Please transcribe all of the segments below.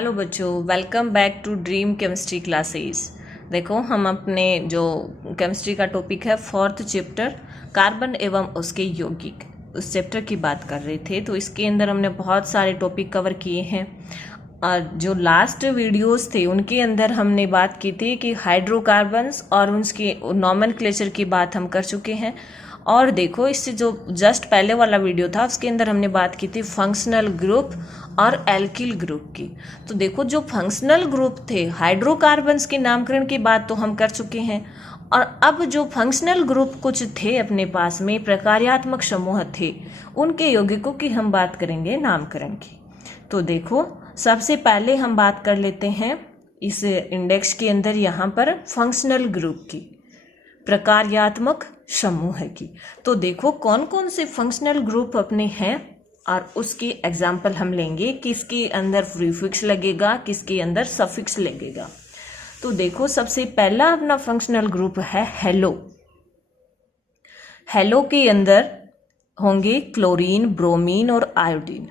Hello बच्चों, welcome back to Dream Chemistry classes. देखो, हम अपने जो केमिस्ट्री का टॉपिक है फोर्थ चैप्टर कार्बन एवं उसके यौगिक, उस चैप्टर की बात कर रहे थे। तो इसके अंदर हमने बहुत सारे टॉपिक कवर किए हैं और जो लास्ट वीडियोस थे उनके अंदर हमने बात की थी कि हाइड्रोकार्बन्स और उसके नॉमेनक्लेचर की बात हम कर चुके हैं। और देखो, इससे जो जस्ट पहले वाला वीडियो था उसके अंदर हमने बात की थी फंक्शनल ग्रुप और एल्किल ग्रुप की। तो देखो, जो फंक्शनल ग्रुप थे हाइड्रोकार्बन्स के नामकरण की बात तो हम कर चुके हैं, और अब जो फंक्शनल ग्रुप कुछ थे अपने पास में, प्रकार्यात्मक समूह थे, उनके यौगिकों की हम बात करेंगे नामकरण की। तो देखो, सबसे पहले हम बात कर लेते हैं इस इंडेक्स के अंदर यहाँ पर फंक्शनल ग्रुप की, प्रकार्यात्मक समूह की। तो देखो, कौन कौन से फंक्शनल ग्रुप अपने हैं और उसके एग्जाम्पल हम लेंगे, किसके अंदर प्रीफिक्स लगेगा, किसके अंदर सफिक्स लगेगा। तो देखो, सबसे पहला अपना फंक्शनल ग्रुप है हेलो। हेलो के अंदर होंगे क्लोरीन, ब्रोमीन और आयोडीन।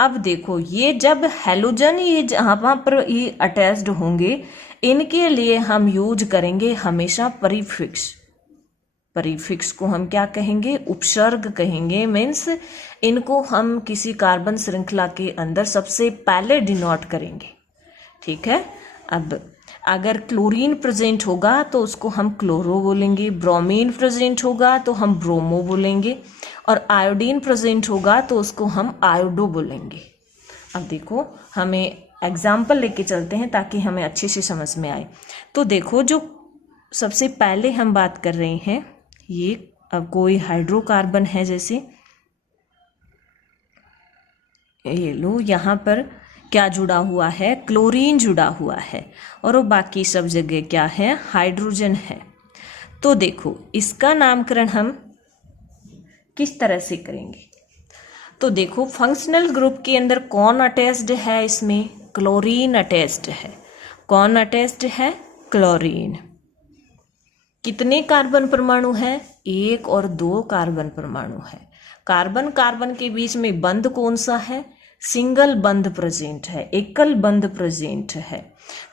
अब देखो, ये जब हेलोजन ये जहाँ पर ये अटैच्ड होंगे, इनके लिए हम यूज करेंगे हमेशा प्रीफिक्स। प्रीफिक्स को हम क्या कहेंगे? उपसर्ग कहेंगे। मीन्स इनको हम किसी कार्बन श्रृंखला के अंदर सबसे पहले डिनोट करेंगे। ठीक है। अब अगर क्लोरीन प्रेजेंट होगा तो उसको हम क्लोरो बोलेंगे, ब्रोमीन प्रेजेंट होगा तो हम ब्रोमो बोलेंगे, और आयोडीन प्रेजेंट होगा तो उसको हम आयोडो बोलेंगे। अब देखो, हमें एग्जाम्पल लेके चलते हैं ताकि हमें अच्छे से समझ में आए। तो देखो, जो सबसे पहले हम बात कर रहे हैं, ये अब कोई हाइड्रोकार्बन है, जैसे ये लो, यहाँ पर क्या जुड़ा हुआ है? क्लोरीन जुड़ा हुआ है, और वो बाकी सब जगह क्या है? हाइड्रोजन है। तो देखो, इसका नामकरण हम किस तरह से करेंगे? तो देखो, फंक्शनल ग्रुप के अंदर कौन अटैच्ड है? इसमें क्लोरीन अटैच्ड है। कौन अटैच्ड है? क्लोरीन। कितने कार्बन परमाणु हैं? 1 और 2 कार्बन परमाणु है। कार्बन कार्बन के बीच में बंध कौन सा है? सिंगल बंध प्रेजेंट है, एकल बंध प्रेजेंट है।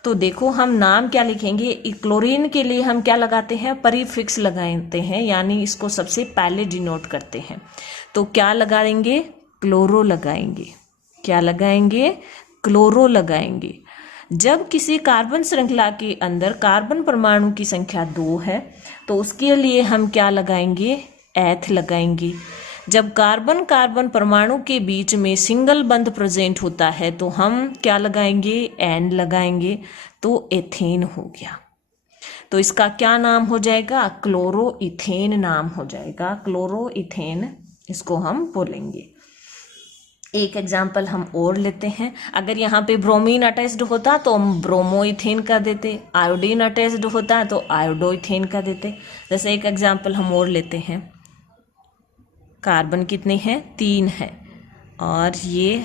तो देखो, हम नाम क्या लिखेंगे? क्लोरीन के लिए हम क्या लगाते हैं? प्रीफिक्स लगाते हैं, यानी इसको सबसे पहले डिनोट करते हैं। तो क्या लगाएंगे? क्लोरो लगाएंगे। क्या लगाएंगे? क्लोरो लगाएंगे। जब किसी कार्बन श्रृंखला के अंदर कार्बन परमाणु की संख्या 2 है तो उसके लिए हम क्या लगाएंगे? एथ लगाएंगे। जब कार्बन कार्बन परमाणु के बीच में सिंगल बंध प्रेजेंट होता है तो हम क्या लगाएंगे? एन लगाएंगे। तो एथेन हो गया। तो इसका क्या नाम हो जाएगा? क्लोरो इथेन नाम हो जाएगा। क्लोरो इथेन इसको हम बोलेंगे। एक एग्जाम्पल हम और लेते हैं। अगर यहाँ पे ब्रोमीन अटैच्ड होता तो हम ब्रोमो इथेन का देते, आयोडीन अटैच्ड होता तो आयोडो इथेन का देते। जैसे एक एग्जाम्पल हम और लेते हैं। कार्बन कितने हैं? 3 है, और ये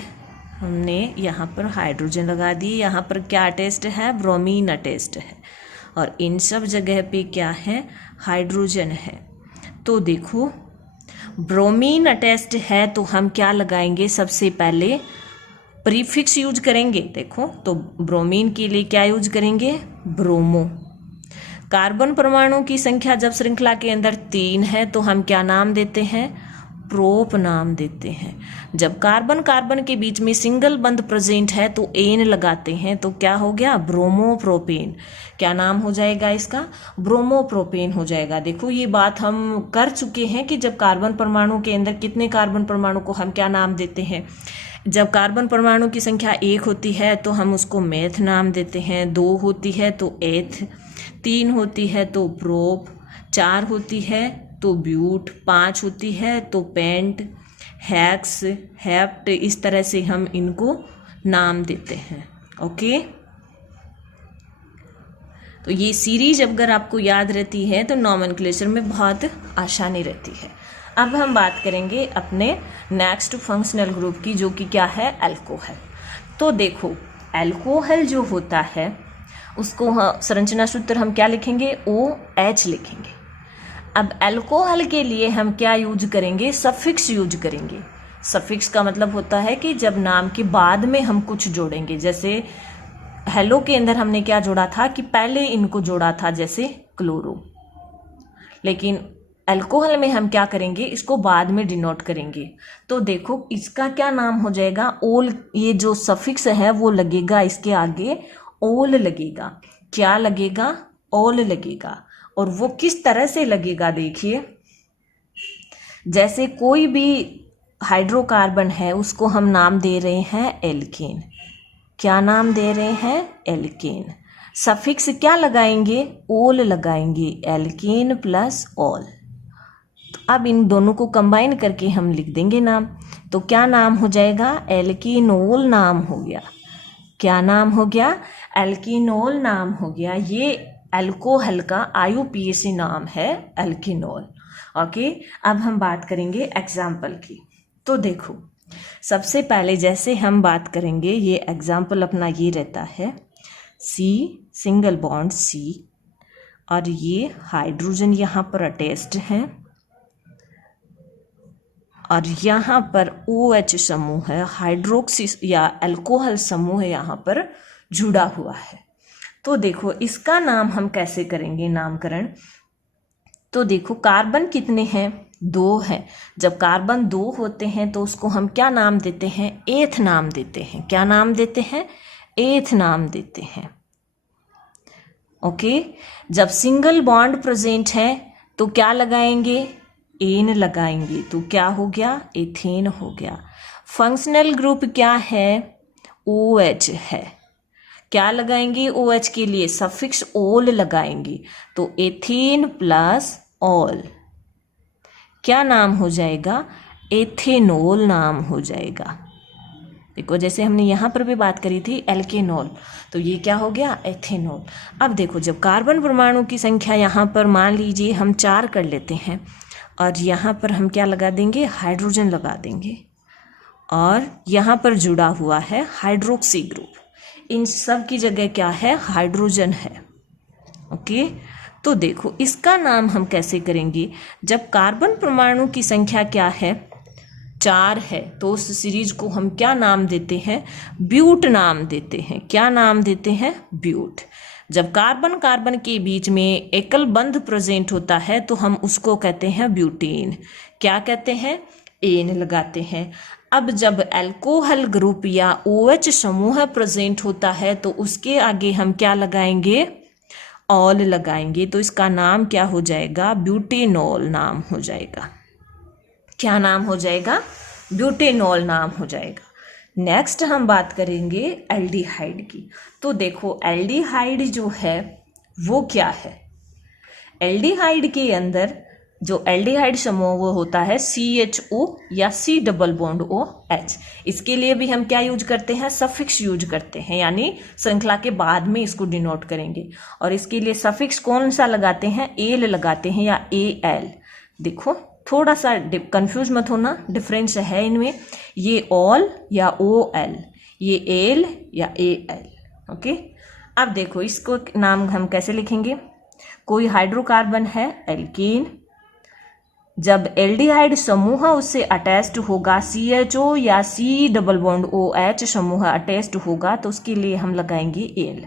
हमने यहाँ पर हाइड्रोजन लगा दिए। यहाँ पर क्या अटैच्ड है? ब्रोमीन अटैच्ड है, और इन सब जगह पे क्या है? हाइड्रोजन है। तो देखो, ब्रोमीन अटैच्ड है तो हम क्या लगाएंगे? सबसे पहले प्रीफिक्स यूज करेंगे। देखो, तो ब्रोमीन के लिए क्या यूज करेंगे? ब्रोमो। कार्बन परमाणु की संख्या जब श्रृंखला के अंदर 3 है तो हम क्या नाम देते हैं? प्रोप नाम देते हैं। जब कार्बन कार्बन के बीच में सिंगल बंध प्रेजेंट है तो एन लगाते हैं, तो क्या हो गया? ब्रोमोप्रोपेन। क्या नाम हो जाएगा इसका? ब्रोमोप्रोपेन हो जाएगा। देखो, ये बात हम कर चुके हैं कि जब कार्बन परमाणु के अंदर कितने कार्बन परमाणु को हम क्या नाम देते हैं? जब कार्बन परमाणु की संख्या 1 होती है तो हम उसको मेथ नाम देते हैं, 2 होती है तो एथ, 3 होती है तो प्रोप, 4 होती है तो ब्यूट, 5 होती है तो पेंट, हेक्स, हेप्ट। इस तरह से हम इनको नाम देते हैं। ओके। तो ये सीरीज अगर आपको याद रहती है तो नॉमेनक्लेचर में बहुत आसानी रहती है। अब हम बात करेंगे अपने नेक्स्ट फंक्शनल ग्रुप की, जो कि क्या है? अल्कोहल। तो देखो, अल्कोहल जो होता है उसको संरचना सूत्र हम क्या लिखेंगे? OH लिखेंगे। अब अल्कोहल के लिए हम क्या यूज करेंगे? सफिक्स यूज करेंगे। सफिक्स का मतलब होता है कि जब नाम के बाद में हम कुछ जोड़ेंगे। जैसे हेलो के अंदर हमने क्या जोड़ा था कि पहले इनको जोड़ा था जैसे क्लोरो, लेकिन अल्कोहल में हम क्या करेंगे, इसको बाद में डिनोट करेंगे। तो देखो इसका क्या नाम हो जाएगा, ओल, ये जो सफिक्स है वो लगेगा इसके आगे, ओल लगेगा। क्या लगेगा, ओल लगेगा। और वो किस तरह से लगेगा, देखिए जैसे कोई भी हाइड्रोकार्बन है उसको हम नाम दे रहे हैं एल्केन। क्या नाम दे रहे हैं, एल्केन। सफिक्स क्या लगाएंगे, ओल लगाएंगे, एल्केन प्लस ओल। अब इन दोनों को कंबाइन करके हम लिख देंगे नाम। तो क्या नाम हो जाएगा, एल्कीनोल नाम हो गया। क्या नाम हो गया, एल्कीनोल नाम हो गया। ये अल्कोहल का IUPAC नाम है, एल्कीनोल। ओके, अब हम बात करेंगे एग्जाम्पल की। तो देखो सबसे पहले जैसे हम बात करेंगे, ये एग्जाम्पल अपना ये रहता है, C सिंगल बॉन्ड C, और ये हाइड्रोजन यहाँ पर अटैच्ड है, और यहाँ पर OH समूह है, हाइड्रोक्सी या अल्कोहल समूह यहाँ पर जुड़ा हुआ है। तो देखो इसका नाम हम कैसे करेंगे नामकरण। तो देखो कार्बन कितने हैं, 2 हैं। जब कार्बन 2 होते हैं तो उसको हम क्या नाम देते हैं, एथ नाम देते हैं। क्या नाम देते हैं, एथ नाम देते हैं। ओके, जब सिंगल बॉन्ड प्रेजेंट है तो क्या लगाएंगे, एन लगाएंगे। तो क्या हो गया, एथेन हो गया। फंक्शनल ग्रुप क्या है, OH है। क्या लगाएंगे, OH के लिए सफिक्स ओल लगाएंगे। तो एथेन प्लस ओल क्या नाम हो जाएगा, एथेनोल नाम हो जाएगा। देखो जैसे हमने यहाँ पर भी बात करी थी एल्केनोल, तो ये क्या हो गया, एथेनोल। अब देखो जब कार्बन परमाणु की संख्या यहाँ पर मान लीजिए हम 4 कर लेते हैं, और यहाँ पर हम क्या लगा देंगे, हाइड्रोजन लगा देंगे, और यहाँ पर जुड़ा हुआ है हाइड्रोक्सी ग्रुप। इन सब की जगह क्या है, हाइड्रोजन है। ओके, तो देखो इसका नाम हम कैसे करेंगे। जब कार्बन परमाणु की संख्या क्या है, 4 है, तो उस सीरीज को हम क्या नाम देते हैं, ब्यूट नाम देते हैं। क्या नाम देते हैं, ब्यूट। जब कार्बन कार्बन के बीच में एकल बंध प्रेजेंट होता है तो हम उसको कहते हैं ब्यूटेन। क्या कहते हैं, एन लगाते हैं। अब जब अल्कोहल ग्रुप या OH समूह प्रेजेंट होता है तो उसके आगे हम क्या लगाएंगे, ऑल लगाएंगे। तो इसका नाम क्या हो जाएगा, ब्यूटेनॉल नाम हो जाएगा। क्या नाम हो जाएगा, ब्यूटेनॉल नाम हो जाएगा। नेक्स्ट हम बात करेंगे एल्डिहाइड की। तो देखो एल्डिहाइड जो है वो क्या है, एल्डिहाइड के अंदर जो एल्डिहाइड समूह वो होता है CHO या C डबल बॉन्ड OH। इसके लिए भी हम क्या यूज करते हैं, सफिक्स यूज करते हैं, यानी श्रृंखला के बाद में इसको डिनोट करेंगे। और इसके लिए सफिक्स कौन सा लगाते हैं, एल लगाते हैं या AL। देखो थोड़ा सा कंफ्यूज मत होना, डिफरेंस है इनमें, ये ऑल या OL, ये एल या AL। ओके, अब देखो इसको नाम हम कैसे लिखेंगे। कोई हाइड्रोकार्बन है एल्कीन, जब एल्डिहाइड समूह उससे अटैच्ड होगा, CHO या C डबल बॉन्ड OH समूह अटैच्ड होगा, तो उसके लिए हम लगाएंगे एल।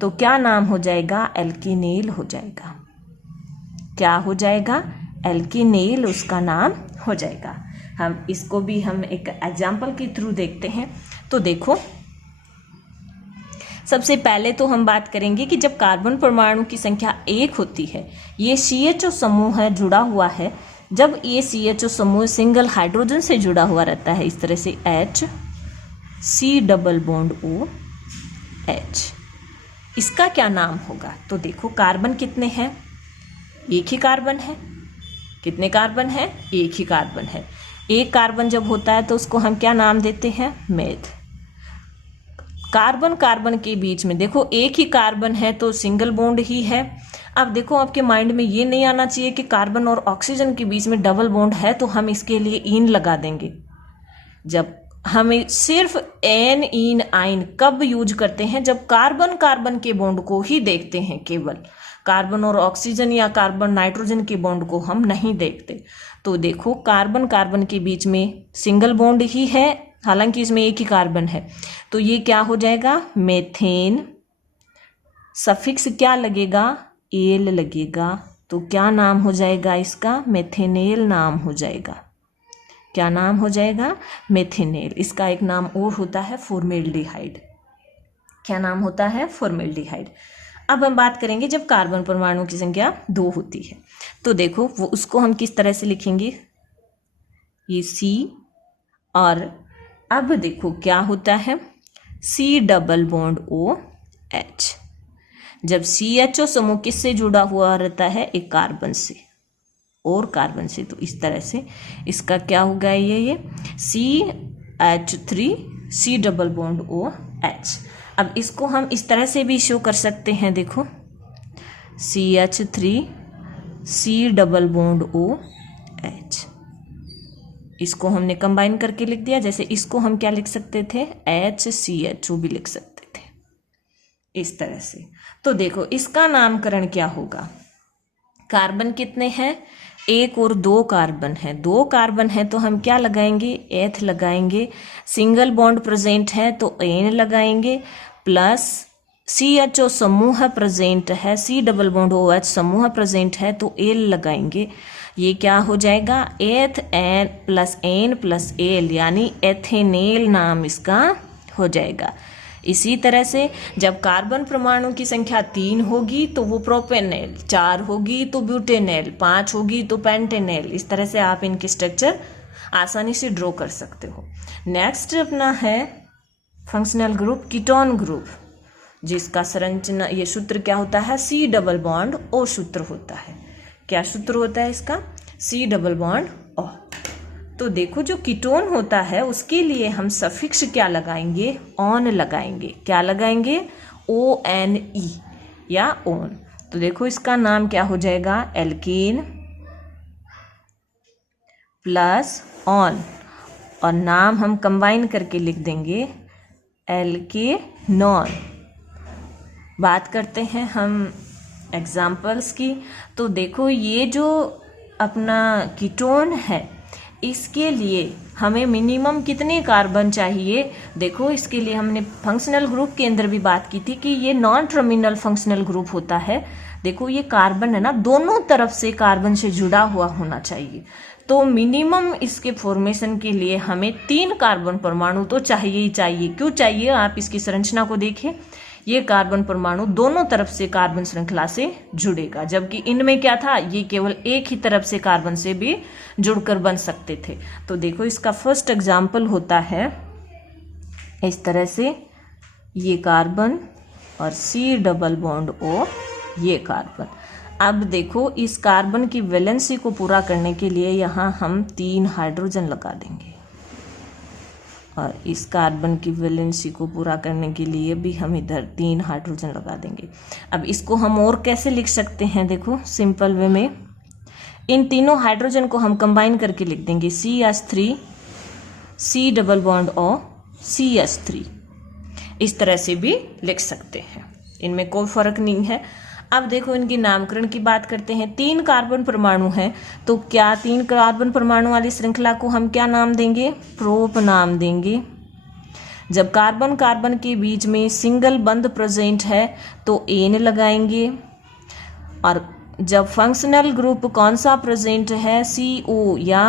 तो क्या नाम हो जाएगा, एल्किनेल हो जाएगा। क्या हो जाएगा, एल्किनेल उसका नाम हो जाएगा। हम इसको भी हम एक एग्जाम्पल के थ्रू देखते हैं। तो देखो सबसे पहले तो हम बात करेंगे कि जब कार्बन परमाणु की संख्या 1 होती है, ये CHO समूह है जुड़ा हुआ है। जब ये CHO समूह सिंगल हाइड्रोजन से जुड़ा हुआ रहता है, इस तरह से H C double bond OH, इसका क्या नाम होगा। तो देखो कार्बन कितने हैं, एक ही कार्बन है। कितने कार्बन है, एक ही कार्बन है। एक कार्बन जब होता है तो उसको हम क्या नाम देते हैं, मेथ। कार्बन कार्बन के बीच में देखो एक ही कार्बन है तो सिंगल बॉन्ड ही है। अब देखो आपके माइंड में ये नहीं आना चाहिए कि कार्बन और ऑक्सीजन के बीच में डबल बॉन्ड है तो हम इसके लिए इन लगा देंगे। जब हमें सिर्फ एन इन आइन कब यूज करते हैं, जब कार्बन कार्बन के बॉन्ड को ही देखते हैं, केवल कार्बन और ऑक्सीजन या कार्बन नाइट्रोजन के बॉन्ड को हम नहीं देखते। तो देखो कार्बन कार्बन के बीच में सिंगल बॉन्ड ही है हालांकि इसमें एक ही कार्बन है, तो ये क्या हो जाएगा, मेथेन। सफिक्स क्या लगेगा, एल लगेगा, तो क्या नाम हो जाएगा इसका, मेथेनेल नाम हो जाएगा। क्या नाम हो जाएगा, मेथेनेल। इसका एक नाम और होता है फॉर्मेल्डिहाइड। क्या नाम होता है, फॉर्मेल्डिहाइड। अब हम बात करेंगे जब कार्बन परमाणु की संख्या 2 होती है, तो देखो वो उसको हम किस तरह से लिखेंगे, ये C, और अब देखो क्या होता है, C डबल बॉन्ड OH। जब CHO समूह किससे जुड़ा हुआ रहता है, एक कार्बन से और कार्बन से, तो इस तरह से इसका क्या होगा, ये CH3 C double bond OH। अब इसको हम इस तरह से भी शो कर सकते हैं, देखो CH3 C double bond OH। इसको हमने कंबाइन करके लिख दिया। जैसे इसको हम क्या लिख सकते थे, HCHO भी लिख सकते थे, इस तरह से। तो देखो इसका नामकरण क्या होगा, कार्बन कितने हैं, 1 और 2 कार्बन है, 2 कार्बन है तो हम क्या लगाएंगे, एथ लगाएंगे। सिंगल बॉन्ड प्रेजेंट है तो एन लगाएंगे, प्लस CHO समूह प्रेजेंट है, C डबल बॉन्ड OH समूह प्रेजेंट है तो एल लगाएंगे। ये क्या हो जाएगा, एथ एन प्लस एल, यानी एथेनेल नाम इसका हो जाएगा। इसी तरह से जब कार्बन परमाणु की संख्या 3 होगी तो वो प्रोपेनेल, 4 होगी तो ब्यूटेनेल, 5 होगी तो पेंटेनेल। इस तरह से आप इनके स्ट्रक्चर आसानी से ड्रॉ कर सकते हो। नेक्स्ट अपना है फंक्शनल ग्रुप, कीटोन ग्रुप, जिसका संरचना, ये सूत्र क्या होता है, C डबल बॉन्ड O सूत्र होता है। क्या सूत्र होता है इसका, C डबल बॉन्ड O। तो देखो जो कीटोन होता है उसके लिए हम सफिक्स क्या लगाएंगे, ऑन लगाएंगे। क्या लगाएंगे, ONE या ओन। तो देखो इसका नाम क्या हो जाएगा, एल्कीन प्लस ऑन, और नाम हम कंबाइन करके लिख देंगे एल्केनॉन। बात करते हैं हम एग्जाम्पल्स की। तो देखो ये जो अपना कीटोन है, इसके लिए हमें मिनिमम कितने कार्बन चाहिए। देखो इसके लिए हमने फंक्शनल ग्रुप के अंदर भी बात की थी कि ये नॉन टर्मिनल फंक्शनल ग्रुप होता है। देखो ये कार्बन है ना, दोनों तरफ से कार्बन से जुड़ा हुआ होना चाहिए। तो मिनिमम इसके फॉर्मेशन के लिए हमें 3 कार्बन परमाणु तो चाहिए ही चाहिए। क्यों चाहिए, आप इसकी संरचना को देखिए। ये कार्बन परमाणु दोनों तरफ से कार्बन श्रृंखला से जुड़ेगा, जबकि इनमें क्या था, ये केवल एक ही तरफ से कार्बन से भी जुड़कर बन सकते थे। तो देखो इसका फर्स्ट एग्जाम्पल होता है इस तरह से, ये कार्बन और C डबल बॉन्ड O, ये कार्बन। अब देखो इस कार्बन की वैलेंसी को पूरा करने के लिए यहाँ हम 3 हाइड्रोजन लगा देंगे, और इस कार्बन की वैलेंसी को पूरा करने के लिए भी हम इधर 3 हाइड्रोजन लगा देंगे। अब इसको हम और कैसे लिख सकते हैं, देखो सिंपल वे में इन तीनों हाइड्रोजन को हम कंबाइन करके लिख देंगे CH3 C double bond O CH3। इस तरह से भी लिख सकते हैं, इनमें कोई फर्क नहीं है। अब देखो इनके नामकरण की बात करते हैं। 3 कार्बन परमाणु हैं, तो क्या 3 कार्बन परमाणु वाली श्रृंखला को हम क्या नाम देंगे, प्रोप नाम देंगे। जब कार्बन कार्बन के बीच में सिंगल बंध प्रेजेंट है तो एन लगाएंगे, और जब फंक्शनल ग्रुप कौन सा प्रेजेंट है, CO या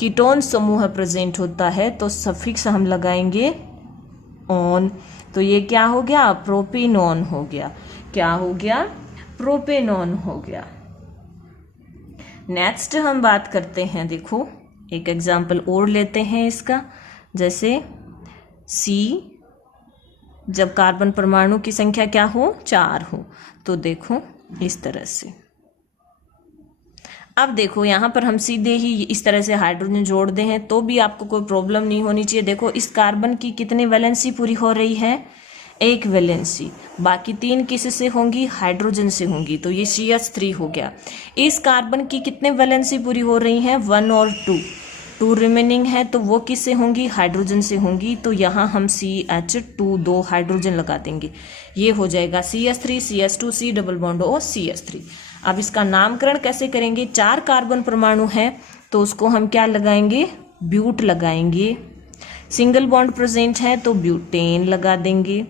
कीटोन समूह प्रेजेंट होता है तो सफिक्स हम लगाएंगे ऑन। तो ये क्या हो गया, प्रोपेनॉन हो गया। क्या हो गया, प्रोपेनॉन हो गया। नेक्स्ट हम बात करते हैं, देखो एक एग्जाम्पल और लेते हैं इसका। जैसे C जब कार्बन परमाणु की संख्या क्या हो, 4 हो, तो देखो इस तरह से। अब देखो यहाँ पर हम सीधे ही इस तरह से हाइड्रोजन जोड़ दे हैं तो भी आपको कोई प्रॉब्लम नहीं होनी चाहिए। देखो इस कार्बन की कितनी वैलेंसी पूरी हो रही है, 1 वैलेंसी, बाकी 3 किससे होंगी, हाइड्रोजन से होंगी, तो ये CH3 हो गया। इस कार्बन की कितने वैलेंसी पूरी हो रही है, 1 और 2 रिमेनिंग है, तो वो किससे होंगी, हाइड्रोजन से होंगी। तो यहाँ हम CH2 2 हाइड्रोजन लगा देंगे, ये हो जाएगा CH3 CH2 C double bond O CH3। अब इसका नामकरण कैसे करेंगे, 4 कार्बन परमाणु है तो उसको हम क्या लगाएंगे, ब्यूट लगाएंगे। सिंगल बॉन्ड प्रेजेंट है तो ब्यूटेन लगा देंगे,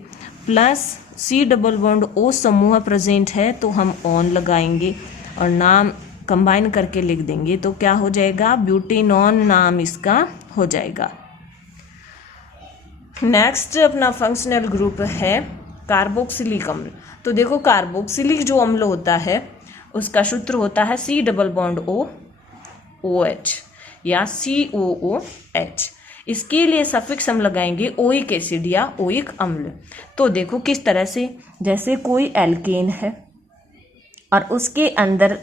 plus C double bond O समूह प्रेजेंट है तो हम ऑन लगाएंगे और नाम कंबाइन करके लिख देंगे तो क्या हो जाएगा, ब्यूटेनॉन नाम इसका हो जाएगा। नेक्स्ट अपना फंक्शनल ग्रुप है कार्बोक्सिलिक अम्ल। तो देखो कार्बोक्सिलिक जो अम्ल होता है उसका सूत्र होता है C double bond O O H या COOH। इसके लिए सफिक्स हम लगाएंगे ओइक एसिड या ओइक अम्ल। तो देखो किस तरह से, जैसे कोई एल्केन है और उसके अंदर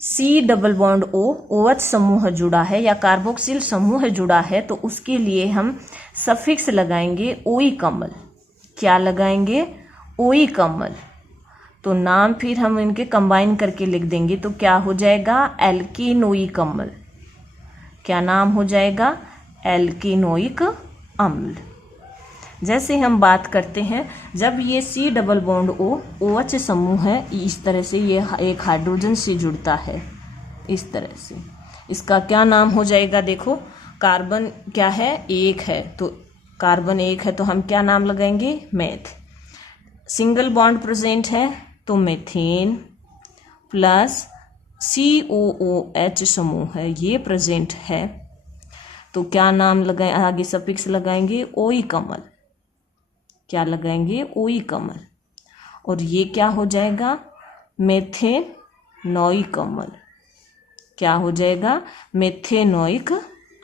C double bond O OH समूह जुड़ा है या कार्बोक्सिल समूह जुड़ा है तो उसके लिए हम सफिक्स लगाएंगे ओइक अम्ल। क्या लगाएंगे, ओइक अम्ल। तो नाम फिर हम इनके कंबाइन करके लिख देंगे तो क्या हो जाएगा, एल्केनोइक अम्ल। क्या नाम हो जाएगा, एल्केनोइक अम्ल। जैसे हम बात करते हैं जब ये C double bond O OH समूह है, इस तरह से ये एक हाइड्रोजन से जुड़ता है, इस तरह से इसका क्या नाम हो जाएगा, देखो कार्बन क्या है, एक है, तो कार्बन एक है तो हम क्या नाम लगाएंगे, मेथ। सिंगल बॉन्ड प्रेजेंट है तो मेथेन, प्लस COOH समूह है ये प्रेजेंट है तो क्या नाम लगाए, आगे सफिक्स लगाएंगे ओइक अम्ल। क्या लगाएंगे, ओइक अम्ल। और ये क्या हो जाएगा, मेथेनोइक अम्ल। क्या हो जाएगा, मेथेनोइक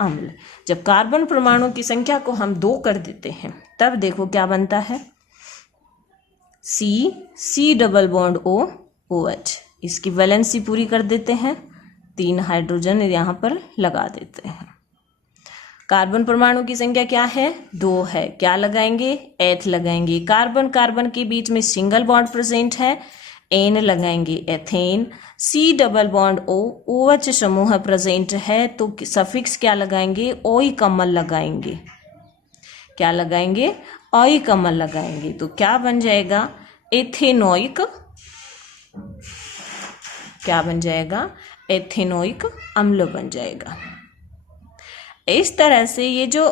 अम्ल। जब कार्बन परमाणु की संख्या को हम 2 कर देते हैं तब देखो क्या बनता है, C double bond O OH। इसकी वैलेंसी पूरी कर देते हैं, 3 हाइड्रोजन यहाँ पर लगा देते हैं। कार्बन परमाणु की संख्या क्या है, 2 है, क्या लगाएंगे, एथ लगाएंगे। कार्बन कार्बन के बीच में सिंगल बॉन्ड प्रेजेंट है, एन लगाएंगे, ethane. C double bond O OH समूह प्रेजेंट है तो सफिक्स क्या लगाएंगे, ओइक अम्ल लगाएंगे। क्या लगाएंगे, ओइक अम्ल लगाएंगे तो क्या बन जाएगा, एथेनोइक। क्या बन जाएगा, एथेनोइक अम्ल बन जाएगा। इस तरह से ये जो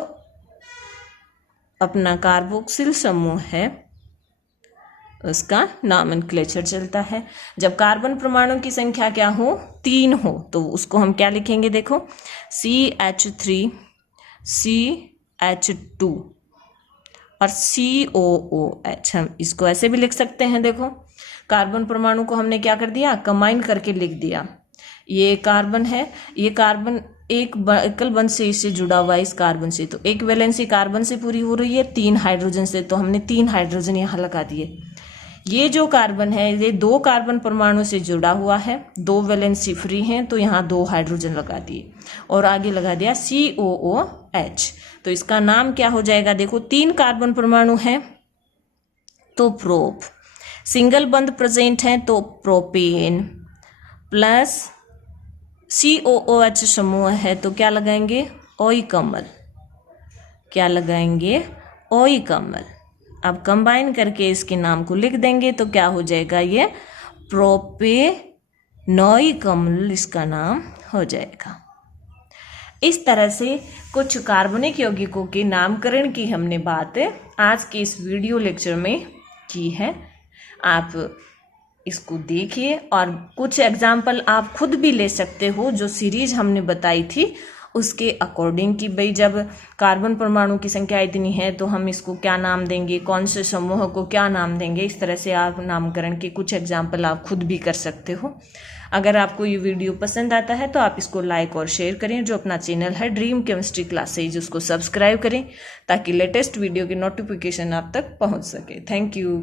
अपना कार्बोक्सिल समूह है उसका नामनक्लेचर चलता है। जब कार्बन परमाणु की संख्या क्या हो, 3 हो तो उसको हम क्या लिखेंगे, देखो CH3 CH2 और COOH। हम इसको ऐसे भी लिख सकते हैं, देखो कार्बन परमाणु को हमने क्या कर दिया, कंबाइन करके लिख दिया। ये कार्बन है, ये कार्बन एक एकल बंध से इससे जुड़ा हुआ है इस कार्बन से, तो एक वैलेंसी कार्बन से पूरी हो रही है 3 हाइड्रोजन से, तो हमने 3 हाइड्रोजन यहाँ लगा दिए। ये जो कार्बन है ये 2 कार्बन परमाणु से जुड़ा हुआ है, 2 वैलेंसी फ्री हैं तो यहाँ 2 हाइड्रोजन लगा दिए और आगे लगा दिया COOH। तो इसका नाम क्या हो जाएगा, देखो 3 कार्बन परमाणु हैं तो प्रोप, सिंगल बंध प्रेजेंट है तो प्रोपेन, प्लस COOH समूह है तो क्या लगाएंगे, ओइक अम्ल। क्या लगाएंगे, ओइक अम्ल। अब कंबाइन करके इसके नाम को लिख देंगे तो क्या हो जाएगा, ये प्रोपेनोइक अम्ल इसका नाम हो जाएगा। इस तरह से कुछ कार्बनिक यौगिकों के नामकरण की हमने बात आज के इस वीडियो लेक्चर में की है। आप इसको देखिए और कुछ एग्जाम्पल आप खुद भी ले सकते हो, जो सीरीज हमने बताई थी उसके अकॉर्डिंग कि भाई जब कार्बन परमाणु की संख्या इतनी है तो हम इसको क्या नाम देंगे, कौन से समूह को क्या नाम देंगे। इस तरह से आप नामकरण के कुछ एग्जाम्पल आप खुद भी कर सकते हो। अगर आपको ये वीडियो पसंद आता है तो आप इसको लाइक और शेयर करें। जो अपना चैनल है ड्रीम केमिस्ट्री क्लासेज उसको सब्सक्राइब करें ताकि लेटेस्ट वीडियो की नोटिफिकेशन आप तक पहुंच सके। Thank you.